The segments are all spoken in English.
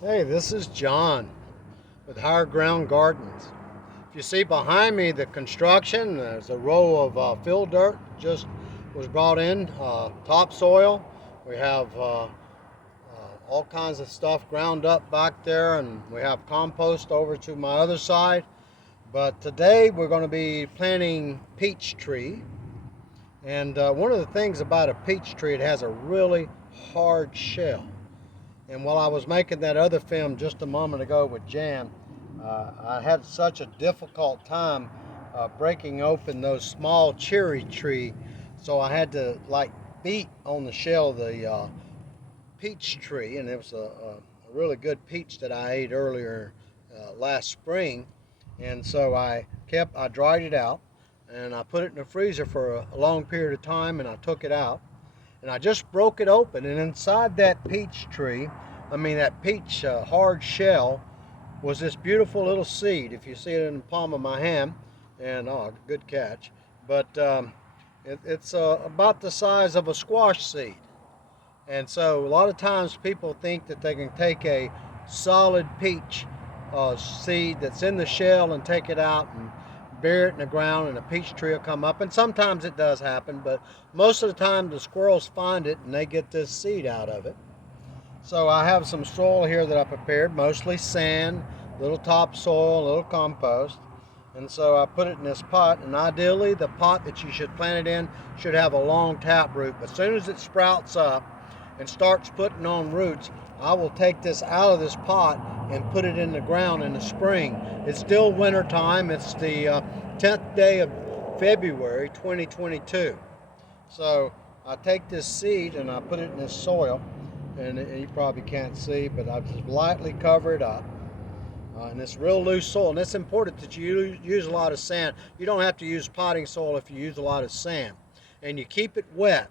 Hey, this is John with Higher Ground Gardens. If you see behind me the construction, there's a row of fill dirt just was brought in, topsoil. We have all kinds of stuff ground up back there, and we have compost over to my other side. But today we're going to be planting peach tree. And one of the things about a peach tree, it has a really hard shell. And while I was making that other film just a moment ago with Jan, I had such a difficult time breaking open those small cherry tree, so I had to like beat on the shell of the peach tree, and it was a really good peach that I ate earlier last spring, and so I dried it out, and I put it in the freezer for a long period of time, and I took it out, and I just broke it open, and inside that peach tree, that peach hard shell, was this beautiful little seed. If you see it in the palm of my hand, and oh, good catch. But it's about the size of a squash seed. And so a lot of times people think that they can take a solid peach seed that's in the shell and take it out and bury it in the ground and a peach tree will come up. And sometimes it does happen, but most of the time the squirrels find it and they get this seed out of it. So I have some soil here that I prepared, mostly sand, little topsoil, little compost. And so I put it in this pot, and ideally the pot that you should plant it in should have a long tap root. But as soon as it sprouts up and starts putting on roots, I will take this out of this pot and put it in the ground in the spring. It's still winter time. It's the 10th day of February 2022. So I take this seed and I put it in this soil, and you probably can't see, but I just lightly cover it up. And it's real loose soil, and it's important that you use a lot of sand. You don't have to use potting soil if you use a lot of sand. And you keep it wet.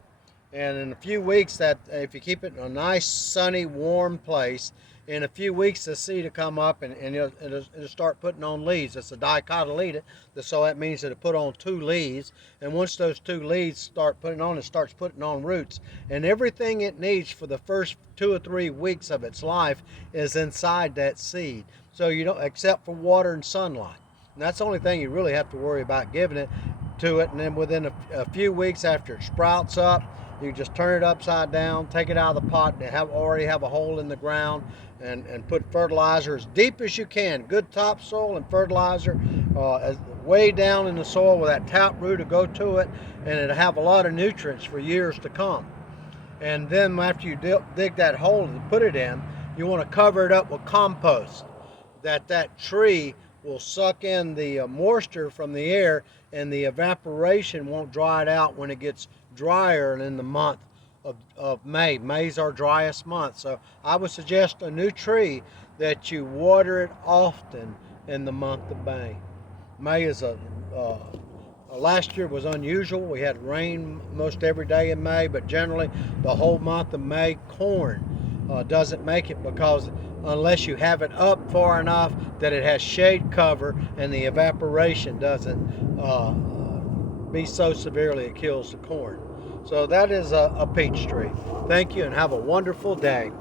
And in a few weeks, that if you keep it in a nice, sunny, warm place, in a few weeks the seed will come up and it'll start putting on leaves. It's a dicotyledon, so that means that it'll put on two leaves. And once those two leaves start putting on, it starts putting on roots. And everything it needs for the first 2 or 3 weeks of its life is inside that seed. So you don't, except for water and sunlight. And that's the only thing you really have to worry about giving it to it. And then within a few weeks after it sprouts up, you just turn it upside down, take it out of the pot, and already have a hole in the ground, and put fertilizer as deep as you can. Good topsoil and fertilizer way down in the soil where that tap root will go to it, and it'll have a lot of nutrients for years to come. And then after you dig that hole to put it in, you want to cover it up with compost. That tree will suck in the moisture from the air, and the evaporation won't dry it out when it gets drier in the month of May. May's our driest month. So I would suggest a new tree that you water it often in the month of May. May is last year was unusual. We had rain most every day in May, but generally the whole month of May, corn doesn't make it, because unless you have it up far enough that it has shade cover and the evaporation doesn't be so severely it kills the corn. So that is a peach tree. Thank you and have a wonderful day.